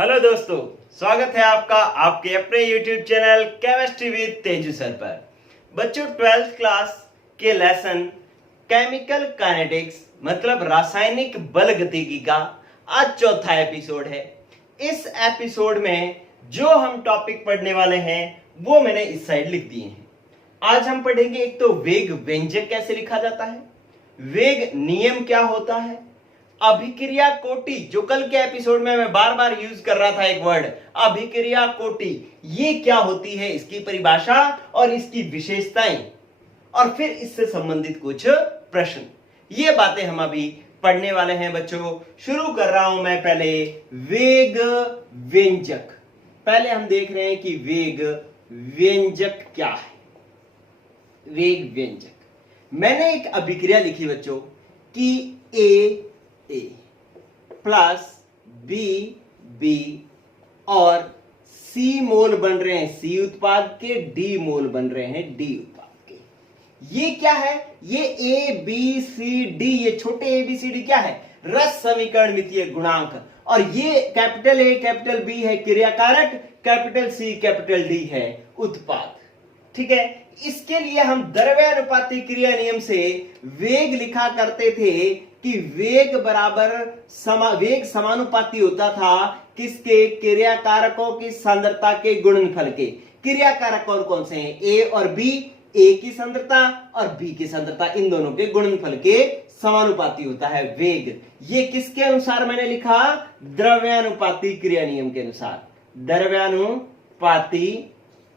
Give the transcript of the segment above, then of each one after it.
Hello दोस्तों, स्वागत है आपका आपके अपने YouTube channel chemistry with Teju sir पर। बच्चों, 12th क्लास के लेसन केमिकल काइनेटिक्स मतलब रासायनिक बल गतिकी का आज चौथा एपिसोड है। इस एपिसोड में जो हम टॉपिक पढ़ने वाले हैं वो मैंने इस साइड लिख दिए हैं। आज हम पढ़ेंगे एक तो वेग व्यंजक कैसे लिखा जाता है, वेग नियम क्या होता है, अभिक्रिया कोटि जो कल के एपिसोड में मैं बार बार यूज कर रहा था एक वर्ड अभिक्रिया कोटि, ये क्या होती है, इसकी परिभाषा और इसकी विशेषताएं, और फिर इससे संबंधित कुछ प्रश्न, ये बातें हम अभी पढ़ने वाले हैं। बच्चों, शुरू कर रहा हूं मैं पहले वेग व्यंजक। पहले हम देख रहे हैं कि वेग व्यंजक क्या है। वेग व्यंजक, मैंने एक अभिक्रिया लिखी बच्चों कि ए प्लस बी और सी मोल बन रहे हैं सी उत्पाद के, डी मोल बन रहे हैं डी उत्पाद के। ये क्या है? ये ए बी सी डी, ये छोटे ए बी सी डी क्या है? रस समीकरण मितीय गुणांक। और ये कैपिटल ए कैपिटल बी है क्रियाकारक, कैपिटल सी कैपिटल डी है उत्पाद। ठीक है, इसके लिए हम द्रव्यानुपाती क्रिया नियम से वेग लिखा करते थे कि वेग बराबर वेग समानुपाती होता था किसके? क्रियाकारकों की सांद्रता के गुणनफल के। क्रियाकारक और कौन से हैं? ए और बी, ए की सांद्रता और बी की सांद्रता, इन दोनों के गुणनफल के समानुपाती होता है वेग। ये किसके अनुसार मैंने लिखा? द्रव्यानुपाती क्रिया नियम के अनुसार, द्रव्यानुपाती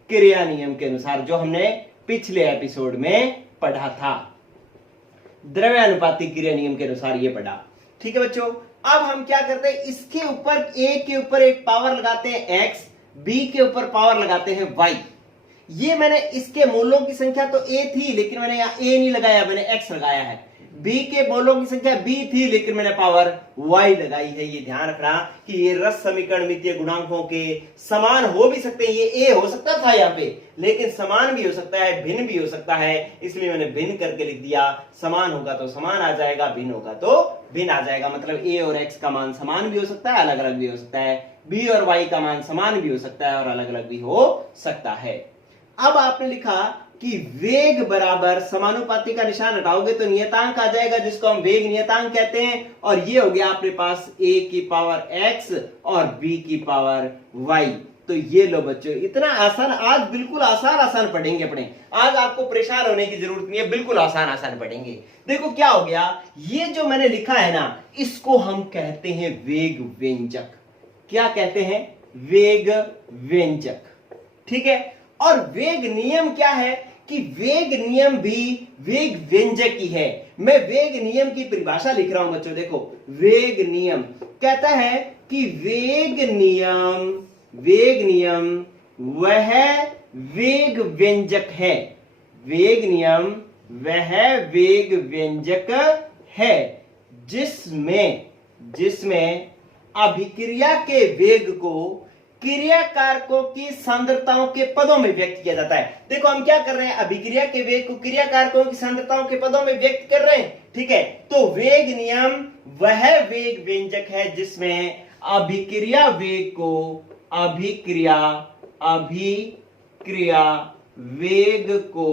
क्रिया नियम के अनुसार, जो हमने पिछले एपिसोड में पढ़ा था। द्रव्यानुपाती क्रिया नियम के अनुसार ये पढ़ा। ठीक है बच्चों, अब हम क्या करते हैं, इसके ऊपर ए के ऊपर एक पावर लगाते हैं x, बी के ऊपर पावर लगाते हैं y। ये मैंने इसके मूलों की संख्या तो a थी लेकिन मैंने यहां a नहीं लगाया, मैंने x लगाया है। b के मूलों की संख्या b थी लेकिन मैंने पावर y लगाई है। ये ध्यान रखना कि ये रस समीकरण मितीय गुणांकों के समान हो भी सकते हैं। ये a हो सकता था यहाँ पे, लेकिन समान भी हो सकता है, भिन्न भी हो सकता है, इसलिए मैंने भिन्न करके लिख दिया। समान होगा तो समान आ जाएगा, भिन्न होगा तो भिन्न आ जाएगा। मतलब a और x का मान समान भी हो सकता है, अलग अलग भी हो सकता है। b और y का मान समान भी हो सकता है और अलग अलग भी हो सकता है। अब आपने लिखा कि वेग बराबर समानुपाती का निशान हटाओगे तो नियतांक आ जाएगा, जिसको हम वेग नियतांक कहते हैं। और ये हो गया अपने पास a की पावर x और b की पावर y। तो ये लो बच्चों, इतना आसान, आज बिल्कुल आसान पढ़ेंगे अपने। आज आपको परेशान होने की जरूरत नहीं है, बिल्कुल आसान पढ़ेंगे। देखो क्या हो गया, ये जो मैंने लिखा है ना, इसको हम कहते हैं वेग व्यंजक। क्या कहते हैं? वेग व्यंजक। ठीक है, और वेग नियम क्या है कि वेग नियम भी वेग व्यंजक ही है। मैं वेग नियम की परिभाषा लिख रहा हूं बच्चों। देखो, वेग नियम कहता है कि वेग नियम वह वेग व्यंजक है। वेग नियम वह वेग व्यंजक है जिसमें अभिक्रिया के वेग को क्रियाकारकों की सांद्रताओं के पदों में व्यक्त किया जाता है। देखो हम क्या कर रहे हैं, अभिक्रिया के वेग को क्रियाकारकों की सांद्रताओं के पदों में व्यक्त कर रहे हैं। ठीक है, तो वेग नियम वह वेग व्यंजक है जिसमें अभिक्रिया वेग को अभिक्रिया वेग को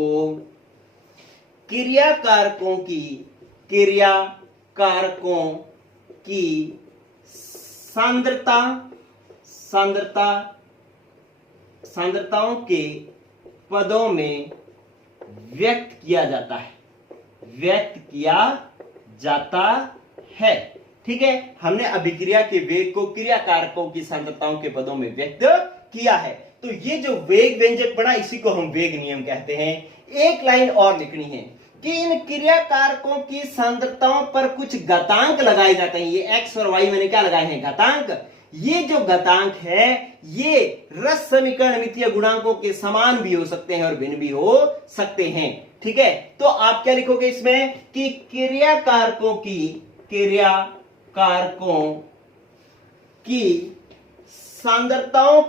क्रियाकारकों की सांद्रताओं के पदों में व्यक्त किया जाता है। ठीक है, हमने अभिक्रिया के वेग को क्रियाकारकों की सांद्रताओं के पदों में व्यक्त किया है। तो ये जो वेग व्यंजक बना, इसी को हम वेग नियम कहते हैं। एक लाइन और लिखनी है कि इन क्रियाकारकों की सांद्रताओं पर कुछ घातांक लगाए जाते हैं। ये x और y मैंने क्या लगाए हैं? घातांक। ये जो घातांक है ये रस समीकरण मितीय गुणांकों के समान भी हो सकते हैं और भिन्न भी हो सकते हैं। ठीक है, तो आप क्या लिखोगे इसमें कि क्रियाकारकों की सांद्रताओं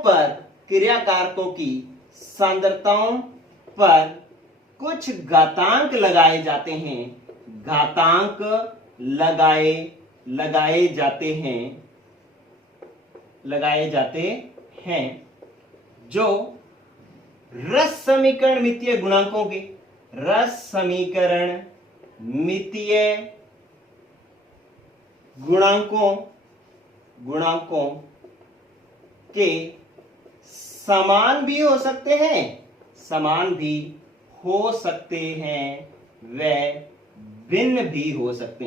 पर कुछ घातांक लगाए जाते हैं। घातांक लगाए जाते हैं लगाए जाते हैं जो रस समीकरण मितीय गुणांकों के रस समीकरण मितीय गुणांकों के समान भी हो सकते हैं व भिन्न भी हो सकते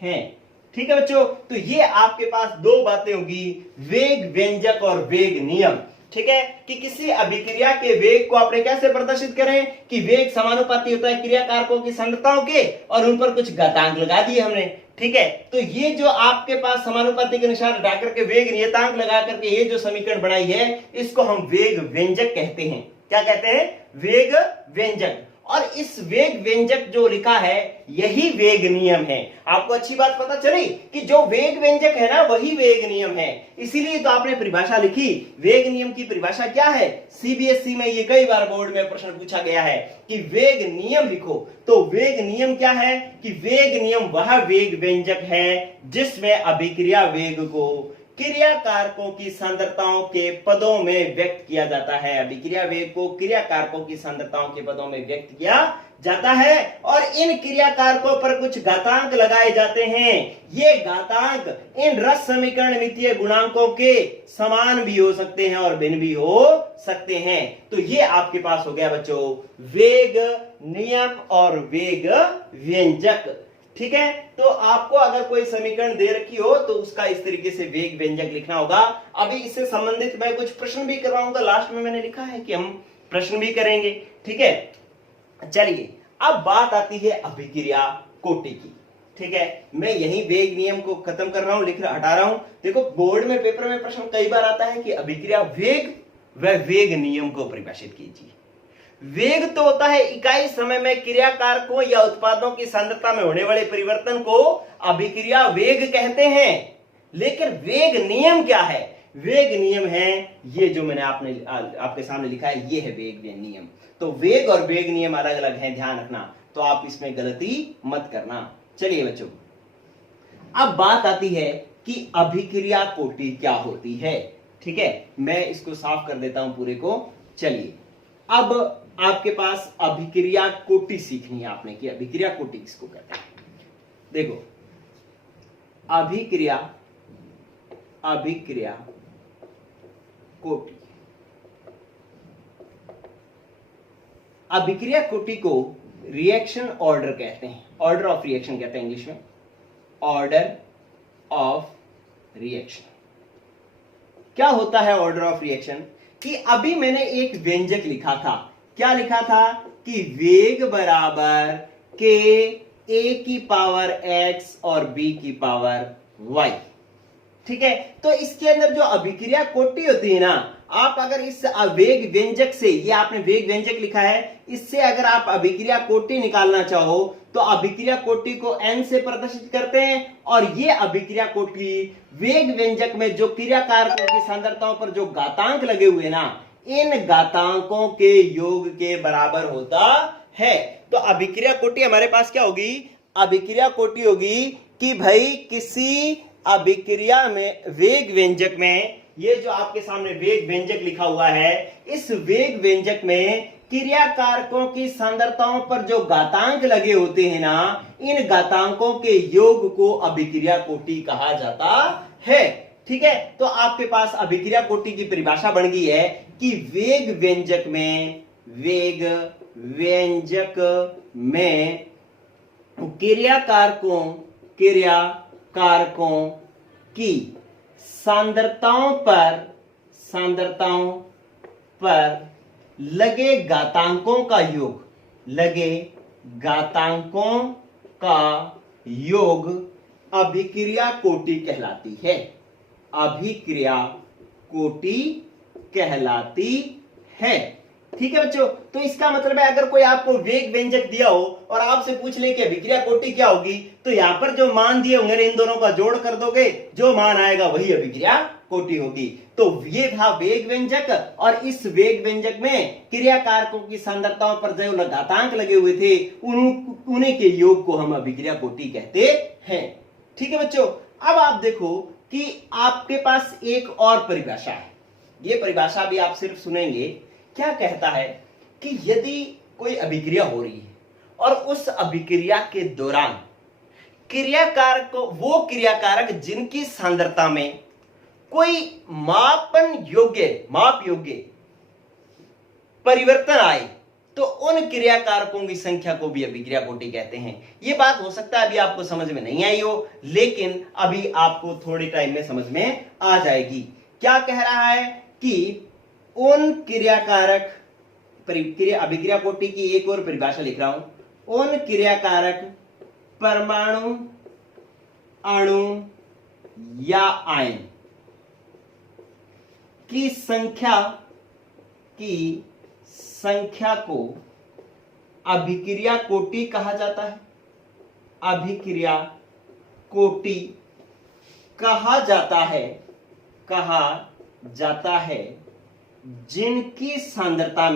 हैं। ठीक है बच्चों, तो ये आपके पास दो बातें होगी, वेग व्यंजक और वेग नियम। ठीक है, कि किसी अभिक्रिया के वेग को आपने कैसे प्रदर्शित करें कि वेग समानुपाती होता है क्रिया कारकों की सांद्रताओं के, और उन पर कुछ घातांक लगा दिए हमने। ठीक है, तो ये जो आपके पास समानुपाती के अनुसार हटा करके वेग नियतांक लगा करके ये जो समीकरण बनाई है, इसको हम वेग व्यंजक कहते हैं। क्या कहते हैं? वेग व्यंजक। और इस वेग व्यंजक जो लिखा है यही वेग नियम है। आपको अच्छी बात पता चली कि जो वेग व्यंजक है ना वही वेग नियम है, इसीलिए तो आपने परिभाषा लिखी। वेग नियम की परिभाषा क्या है? सीबीएसई में ये कई बार बोर्ड में प्रश्न पूछा गया है कि वेग नियम लिखो। तो वेग नियम क्या है कि वेग नियम वह वेग व्यंजक है जिसमें अभिक्रिया वेग को क्रिया कारकों की सांद्रताओं के पदों में व्यक्त किया जाता है। अभिक्रिया वेग को क्रिया कारकों की सांद्रताओं के पदों में व्यक्त किया जाता है, और इन क्रिया कारकों पर कुछ घातांक लगाए जाते हैं। ये घातांक इन रस समीकरण मितीय गुणांकों के समान भी हो सकते हैं और भिन्न भी हो सकते हैं। तो ये आपके पास हो गया बच्चों वेग नियम और वेग व्यंजक। ठीक है, तो आपको अगर कोई समीकरण दे रखी हो तो उसका इस तरीके से वेग व्यंजक लिखना होगा। अभी इससे संबंधित मैं कुछ प्रश्न भी करवाऊंगा, लास्ट में मैंने लिखा है कि हम प्रश्न भी करेंगे। ठीक है, चलिए अब बात आती है अभिक्रिया कोटि की। ठीक है, मैं यही वेग नियम को खत्म कर रहा हूं, हटा रहा हूं। देखो बोर्ड में पेपर में प्रश्न कई बार आता है कि अभिक्रिया वेग व वेग नियम को परिभाषित कीजिए। वेग तो होता है इकाई समय में क्रिया कारकों या उत्पादों की सांद्रता में होने वाले परिवर्तन को अभिक्रिया वेग कहते हैं। लेकिन वेग नियम क्या है? वेग नियम है ये जो मैंने आपके सामने लिखा है, ये है वेग नियम। तो वेग और वेग नियम अलग अलग हैं, ध्यान रखना, तो आप इसमें गलती मत करना। चलिए बच्चों, अब बात आती है कि अभिक्रिया कोटि क्या होती है। ठीक है, मैं इसको साफ कर देता हूं पूरे को। चलिए, अब आपके पास अभिक्रिया कोटि सीखनी है आपने कि अभिक्रिया कोटि किसको कहते हैं। देखो, अभिक्रिया कोटि, अभिक्रिया कोटि को रिएक्शन ऑर्डर कहते हैं, ऑर्डर ऑफ रिएक्शन कहते हैं इंग्लिश में, ऑर्डर ऑफ रिएक्शन। क्या होता है ऑर्डर ऑफ रिएक्शन? कि अभी मैंने एक व्यंजक लिखा था। क्या लिखा था? कि वेग बराबर के ए की पावर एक्स और बी की पावर वाई। ठीक है, तो इसके अंदर जो अभिक्रिया कोटि होती है ना, आप अगर इस वेग व्यंजक से, ये आपने वेग व्यंजक लिखा है, इससे अगर आप अभिक्रिया कोटि निकालना चाहो तो अभिक्रिया कोटि को n से प्रदर्शित करते हैं, और ये अभिक्रिया कोटि वेग व्यंजक में जो क्रिया कारकों की सांद्रताओं पर जो घातांक लगे हुए ना, इन घातांकों के योग के बराबर होता है। तो अभिक्रिया कोटि हमारे पास क्या होगी? अभिक्रिया कोटि होगी कि भाई किसी अभिक्रिया में वेग व्यंजक में, ये जो आपके सामने वेग व्यंजक लिखा हुआ है, इस वेग व्यंजक में क्रिया कारकों की सांद्रताओं पर जो घातांक लगे होते हैं ना, इन घातांकों के योग को अभिक्रिया कोटि कहा जाता है। ठीक है, तो आपके पास अभिक्रिया कोटि की परिभाषा बन गई है कि वेग व्यंजक में क्रिया कारकों की सांद्रताओं पर लगे घातांकों का योग अभिक्रिया कोटि कहलाती है। अभिक्रिया कोटि कहलाती है। ठीक है बच्चों, तो इसका मतलब है अगर कोई आपको वेग व्यंजक दिया हो और आपसे पूछ ले कि अभिक्रिया कोटि क्या होगी, तो यहां पर जो मान दिए होंगे इन दोनों का जोड़ कर दोगे, जो मान आएगा वही अभिक्रिया कोटि होगी। तो ये था वेग व्यंजक, और इस वेग व्यंजक में क्रिया कारकों की सांद्रताओं पर जो घातांक लगे हुए थे उन्हीं के योग को हम अभिक्रिया कोटि कहते हैं। ठीक है बच्चों, अब आप देखो कि आपके पास एक और परिभाषा है। ये परिभाषा भी आप सिर्फ सुनेंगे। क्या कहता है कि यदि कोई अभिक्रिया हो रही है और उस अभिक्रिया के दौरान क्रियाकारक को, वो क्रियाकारक जिनकी सांद्रता में कोई माप योग्य परिवर्तन आए, तो उन क्रियाकारकों की संख्या को भी अभिक्रिया कोटि कहते हैं। ये बात हो सकता है अभी आपको समझ में नहीं आई हो, लेकिन अभी आपको थोड़ी टाइम में समझ में आ जाएगी। क्या कह रहा है कि उन क्रियाकारक, अभिक्रिया कोटि की एक और परिभाषा लिख रहा हूं, उन क्रियाकारक परमाणु, अणु या आयन की संख्या को अभिक्रिया कोटि कहा जाता है। अभिक्रिया कोटि कहा जाता है जिनकी सांद्रता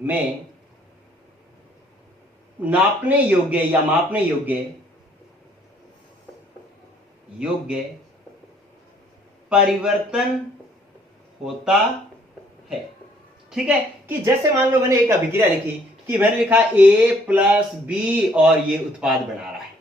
में नापने योग्य परिवर्तन होता है। ठीक है, कि जैसे मान लो मैंने एक अभिक्रिया लिखी कि मैंने लिखा A+B और ये उत्पाद बना रहा है।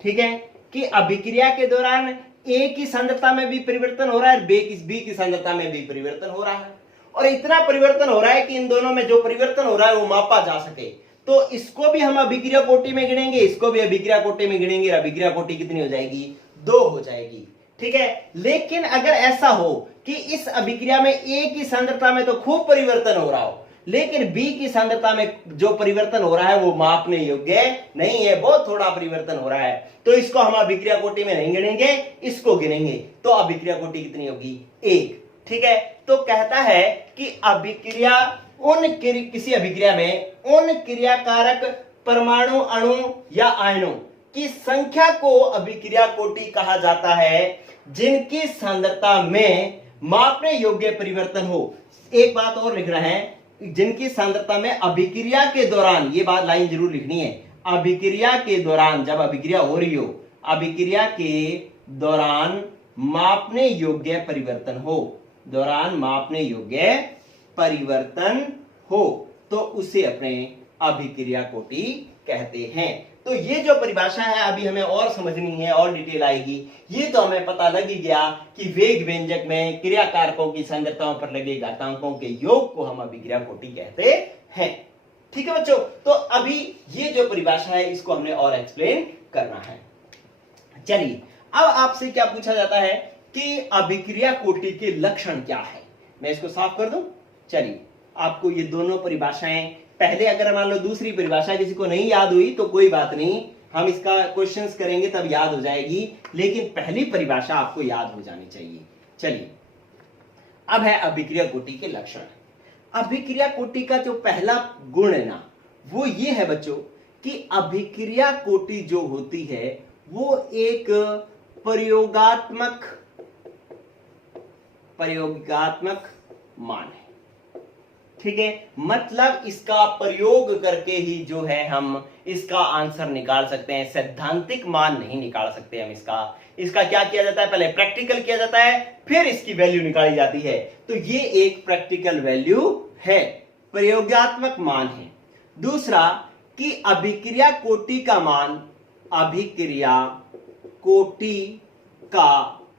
ठीक है, कि अभिक्रिया के दौरान A की सांद्रता में भी परिवर्तन हो रहा है, B की सांद्रता में भी परिवर्तन हो रहा है, और इतना परिवर्तन हो रहा है कि इन दोनों में जो परिवर्तन हो रहा है वो मापा जा सके। तो इसको भी हम अभिक्रिया कोटि में गिनेंगे, इसको भी अभिक्रिया कोटि में गिनेंगे। अभिक्रिया कोटि कितनी हो जाएगी? 2 हो जाएगी। ठीक है, लेकिन अगर ऐसा हो कि इस अभिक्रिया में A की सांद्रता में तो खूब परिवर्तन हो रहा हो, लेकिन B की सांद्रता में जो परिवर्तन हो रहा है वो मापने योग्य नहीं है, बहुत थोड़ा परिवर्तन हो रहा है, तो इसको हम अभिक्रिया कोटि में नहीं गिनेंगे, इसको गिनेंगे। तो अभिक्रिया कोटि कितनी होगी? 1। ठीक है, तो कहता है कि अभिक्रिया किसी अभिक्रिया में उन क्रियाकारक परमाणु, अणु या आयनों की संख्या को अभिक्रिया कोटि कहा जाता है जिनकी सांद्रता में मापने योग्य परिवर्तन हो। एक बात और लिखना है, जिनकी सांद्रता में अभिक्रिया के दौरान, ये बात लाइन जरूर लिखनी है, अभिक्रिया के दौरान, जब अभिक्रिया हो रही हो, अभिक्रिया के दौरान मापने योग्य परिवर्तन हो, तो उसे अपने अभिक्रिया कोटि कहते हैं। तो ये जो परिभाषा है अभी हमें और समझनी है, और डिटेल आएगी। ये तो हमें पता लग ही गया कि वेग व्यंजक में क्रियाकारकों की सांद्रताओं पर लगे घातांकों के योग को हम अभिक्रिया कोटि कहते हैं। ठीक है बच्चों, तो अभी ये जो परिभाषा है इसको हमने और एक्सप्लेन करना है। चलिए, अब आपसे क्या पूछा जाता है कि अभिक्रिया कोटि के लक्षण क्या है। मैं इसको साफ कर दूं। चलिए, आपको ये दोनों परिभाषाएं, पहले अगर मान लो दूसरी परिभाषा किसी को नहीं याद हुई तो कोई बात नहीं, हम इसका क्वेश्चंस करेंगे तब याद हो जाएगी, लेकिन पहली परिभाषा आपको याद हो जानी चाहिए। चलिए, अब है अभिक्रिया कोटि के लक्षण। अभिक्रिया कोटि का जो पहला गुण है ना, वो ये है बच्चों कि अभिक्रिया कोटि जो होती है वो एक प्रयोगात्मक मान है। ठीक है, मतलब इसका प्रयोग करके ही जो है हम इसका आंसर निकाल सकते हैं, सैद्धांतिक मान नहीं निकाल सकते हम इसका क्या किया जाता है? पहले प्रैक्टिकल किया जाता है, फिर इसकी वैल्यू निकाली जाती है। तो ये एक प्रैक्टिकल वैल्यू है, प्रयोगात्मक मान है। दूसरा कि अभिक्रिया कोटि का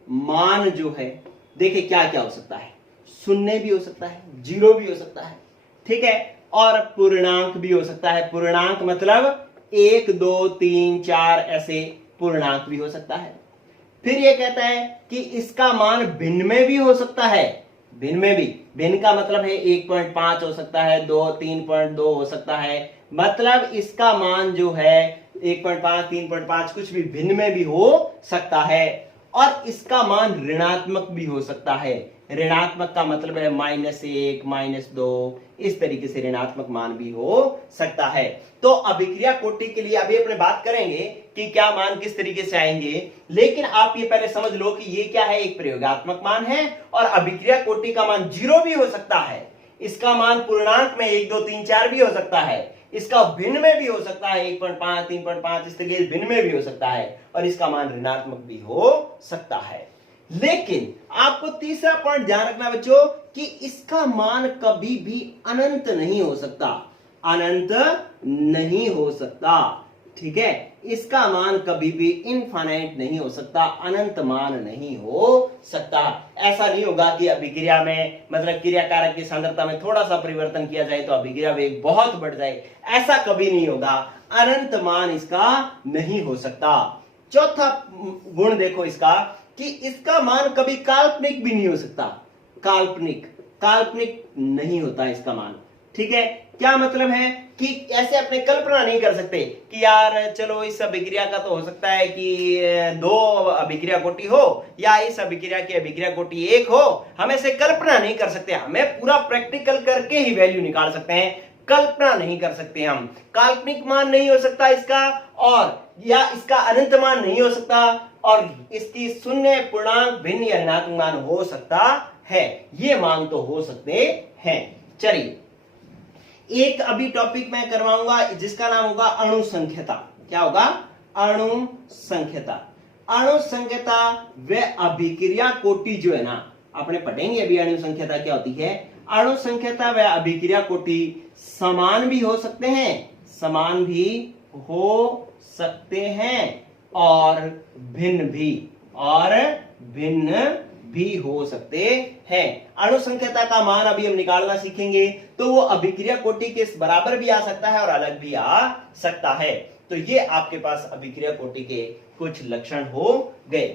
मान जो है, देखिए क्या क्या हो सकता है, शून्य भी हो सकता है, 0 भी हो सकता है। ठीक है, और पूर्णांक भी हो सकता है। पूर्णांक मतलब 1, 2, 3, 4 ऐसे पूर्णांक भी हो सकता है। फिर ये कहता है कि इसका मान भिन्न में भी हो सकता है। भिन्न का मतलब है 1.5 हो सकता है, 2, 3.2 हो सकता है। मतलब इसका मान जो है 1.5, 3.5 कुछ भी भिन्न में भी हो सकता है। और इसका मान ऋणात्मक भी हो सकता है। ऋणात्मक का मतलब है -1, -2, इस तरीके से ऋणात्मक मान भी हो सकता है। तो अभिक्रिया कोटि के लिए अभी अपने बात करेंगे कि क्या मान किस तरीके से आएंगे, लेकिन आप ये पहले समझ लो कि ये क्या है, एक प्रयोगात्मक मान है। और अभिक्रिया कोटि का मान 0 भी हो सकता है, इसका मान पूर्णांक में 1, 2, 3, 4 भी हो सकता है। इसका भिन्न में भी हो सकता है 1.5, 3.5, इस तरीके भिन्न में भी हो सकता है, और इसका मान ऋणात्मक भी हो सकता है। लेकिन आपको तीसरा पॉइंट ध्यान रखना बच्चों कि इसका मान कभी भी अनंत नहीं हो सकता, अनंत नहीं हो सकता, ठीक है। इसका मान कभी भी इनफाइनाइट नहीं हो सकता, अनंत मान नहीं हो सकता। ऐसा नहीं होगा कि अभिक्रिया में मतलब क्रिया कारक की सांद्रता में थोड़ा सा परिवर्तन किया जाए तो अभिक्रिया वेग बहुत बढ़ जाए, ऐसा कभी नहीं होगा, अनंत मान इसका नहीं हो सकता। चौथा गुण देखो इसका कि इसका मान कभी काल्पनिक भी नहीं हो सकता, काल्पनिक नहीं होता इसका मान, ठीक है। क्या मतलब है कि ऐसे अपने कल्पना नहीं कर सकते कि यार चलो इस अभिक्रिया का तो हो सकता है कि 2 अभिक्रिया कोटि हो या इस अभिक्रिया की अभिक्रिया कोटि 1 हो, हम ऐसे कल्पना नहीं कर सकते, हमें पूरा प्रैक्टिकल करके ही वैल्यू निकाल सकते हैं, कल्पना नहीं कर सकते हम। काल्पनिक मान नहीं हो सकता इसका, और या इसका अनंत मान नहीं हो सकता, और इसकी शून्य पूर्णांक भिन्न या ऋणात्मक मान हो सकता है, ये मान तो हो सकते हैं। चलिए एक अभी टॉपिक मैं करवाऊंगा जिसका नाम होगा अणु संख्यता। क्या होगा? अणु संख्यता। अणु संख्यता व अभिक्रिया कोटि जो है ना, आपने पढ़ेंगे अभी अणु संख्यता क्या होती है। अणु संख्यता व अभिक्रिया कोटि समान भी हो सकते हैं, समान भी हो सकते हैं, और भिन्न भी हो सकते हैं। अणु संख्यता का मान अभी हम निकालना सीखेंगे, तो वो अभिक्रिया कोटि के बराबर भी आ सकता है और अलग भी आ सकता है। तो ये आपके पास अभिक्रिया कोटि के कुछ लक्षण हो गए।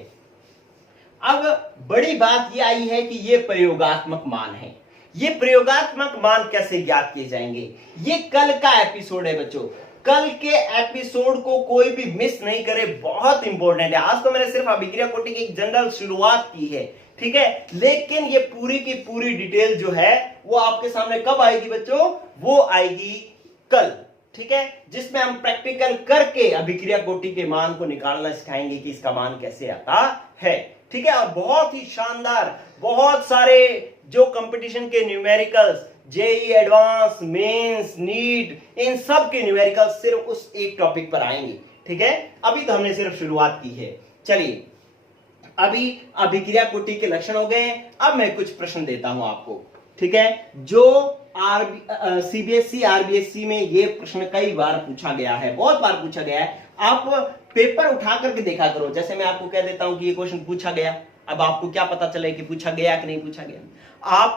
अब बड़ी बात ये आई है कि ये प्रयोगात्मक मान है। ये प्रयोगात्मक मान कैसे ज्ञात किए जाएंगे, ये कल का एपिसोड है बच्चों। कल के एपिसोड को कोई भी मिस नहीं करे, बहुत इंपॉर्टेंट है। आज तो मैंने सिर्फ अभिक्रिया कोटि की एक जनरल शुरुआत की है, ठीक है, लेकिन ये पूरी की पूरी डिटेल जो है वो आपके सामने कब आएगी बच्चों? वो आएगी कल, ठीक है, जिसमें हम प्रैक्टिकल करके अभिक्रिया कोटि के मान को निकालना सिखाएंगे कि इसका मान कैसे आता है, ठीक है। और बहुत ही शानदार, बहुत सारे जो कंपटीशन के numericals, JEE advance, mains, NEET, इन सब के न्यूमेरिकल्स सिर्फ उस एक टॉपिक पर आएंगे, ठीक है। अभी तो हमने सिर्फ शुरुआत की है। चलिए अभी अभिक्रिया कोटि के लक्षण हो गए। अब मैं कुछ प्रश्न देता हूं आपको, ठीक है, जो सीबीएसई आरबीएसई में ये प्रश्न कई बार पूछा गया है, बहुत बार पूछा गया है। आप पेपर उठा करके देखा करो, जैसे मैं आपको कह देता हूं कि ये क्वेश्चन पूछा गया, अब आपको क्या पता चले कि पूछा गया कि नहीं पूछा गया। आप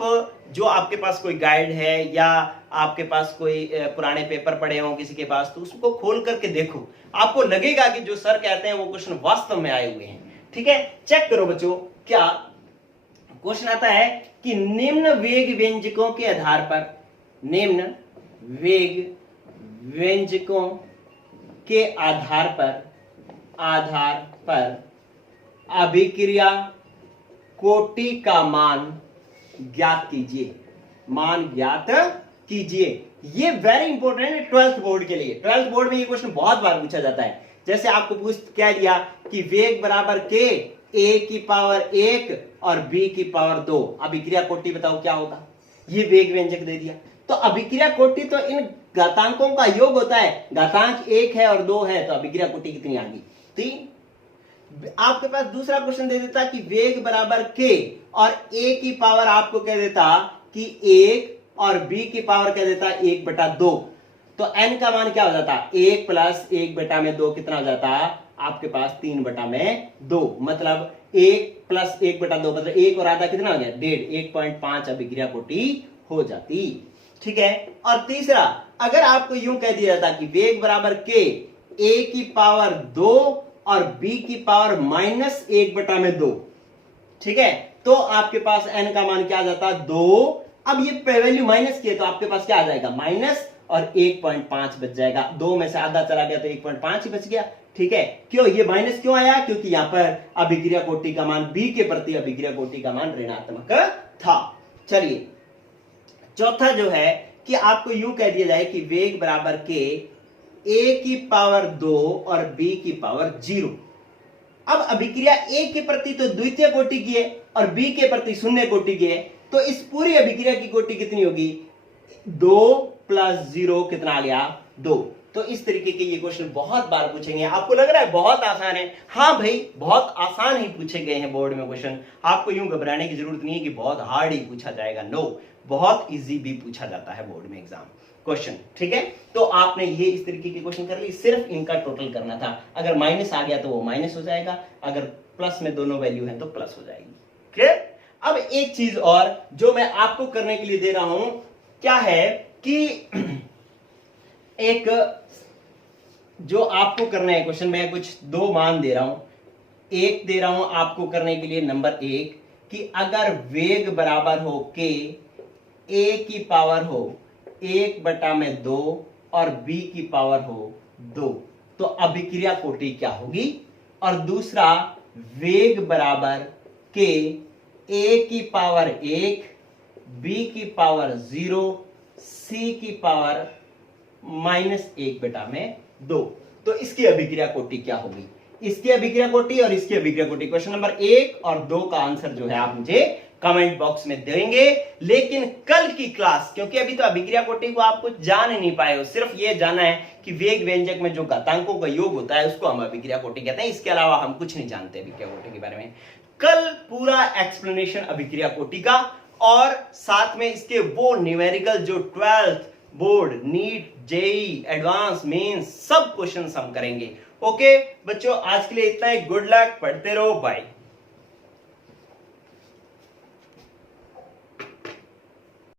जो आपके पास कोई गाइड है या आपके पास कोई पुराने पेपर पढ़े हो किसी के पास, तो उसको खोल करके देखो, आपको लगेगा कि जो सर कहते हैं वो क्वेश्चन वास्तव में आए हुए हैं, ठीक है। चेक करो बच्चों, क्या क्वेश्चन आता है कि निम्न वेग व्यंजकों के आधार पर, निम्न वेग व्यंजकों के आधार पर अभिक्रिया कोटि का मान ज्ञात कीजिए, मान ज्ञात कीजिए। ये वेरी इंपॉर्टेंट है 12th बोर्ड के लिए। 12th बोर्ड में ये क्वेश्चन बहुत बार पूछा जाता है। जैसे आपको क्या दिया कि वेग बराबर के a की पावर 1 और b की पावर 2, अभिक्रिया कोटि बताओ क्या होगा। ये वेग व्यंजक दे दिया, तो अभिक्रिया कोटि तो इन घातांकों का योग होता है, घातांक 1 है और 2 है, तो अभिक्रिया कोटि कितनी आ गई? 3। आपके पास दूसरा क्वेश्चन दे देता कि वेग बराबर के और a की पावर आपको कह देता कि 1 और b की पावर कह देता 1/2, तो n का मान क्या हो जाता? 1 + 1/2 कितना हो जाता? आपके पास 3/2, मतलब 1 + 1/2 मतलब 1 और आधा कितना हो गया? 1.5, 1.5 अभिक्रिया कोटि हो जाती, ठीक है। और तीसरा, अगर आपको यूं कह दिया जाता कि वेग बराबर के a की पावर 2 और b की पावर -1/2, ठीक है, तो आपके पास n का मान क्या आ जाता? 2। अब ये वैल्यू माइनस की है, तो आपके पास क्या आ जाएगा? माइनस और 1.5 बच जाएगा। 2 में से आधा चला गया तो 1.5 ही बच गया, ठीक है। क्यों ये माइनस क्यों आया? क्योंकि यहां पर अभिक्रिया कोटि का मान b के प्रति अभिक्रिया कोटि का मान ऋणात्मक था। चलिए चौथा जो है कि आपको यूं कह दिया जाए कि वेग बराबर के a की पावर 2 और b की पावर 0। अब अभिक्रिया a के प्रति तो द्वितीय कोटि की है और b के प्रति शून्य कोटि की है, तो इस पूरी अभिक्रिया की कोटि कितनी होगी? 2 + 0 कितना आ गया? 2। तो इस तरीके के ये क्वेश्चन बहुत बार पूछेंगे। आपको लग रहा है बहुत आसान है, हाँ भाई बहुत आसान ही पूछे गए हैं बोर्ड में क्वेश्चन, आपको यूं घबराने की जरूरत नहीं है कि बहुत हार्ड ही पूछा जाएगा। नो, बहुत इजी भी पूछा जाता है बोर्ड में एग्जाम क्वेश्चन, ठीक है। तो आपने ये इस तरीके के क्वेश्चन कर ली, सिर्फ इनका टोटल करना था। अगर माइनस आ गया तो वो माइनस हो जाएगा, अगर प्लस में दोनों वैल्यू है तो प्लस हो जाएगी। क्लियर। अब एक चीज और जो मैं आपको करने के लिए दे रहा हूं, क्या है कि एक जो आपको करना है क्वेश्चन में कुछ 2 मान दे रहा हूं। एक दे रहा हूं आपको करने के लिए नंबर 1 कि अगर वेग बराबर हो के a की पावर हो 1/2 और b की पावर हो 2 तो अभिक्रिया कोटि क्या होगी। और दूसरा वेग बराबर के a की पावर 1 b की पावर 0 c की पावर -1/2 तो इसकी अभिक्रिया कोटि क्या होगी। इसकी अभिक्रिया कोटि और इसकी अभिक्रिया कोटि क्वेश्चन नंबर 1 और 2 का आंसर जो है आप मुझे कमेंट बॉक्स में देंगे। लेकिन कल की क्लास, क्योंकि अभी तो अभिक्रिया कोटि को आप कुछ जान ही नहीं पाए हो, सिर्फ ये जाना है कि वेग व्यंजक में जो घातांकों का योग होता है उसको हम अभिक्रिया कोटि कहते हैं, इसके अलावा हम कुछ नहीं जानते अभिक्रिया कोटि के बारे में। कल पूरा एक्सप्लेनेशन अभिक्रिया कोटि का और साथ में इसके वो न्यूमेरिकल जो 12th board, NEET, JEE, advance, mains सब क्वेश्चंस हम करेंगे। ओके बच्चों, आज के लिए इतना ही। गुड लक, पढ़ते रहो, बाय।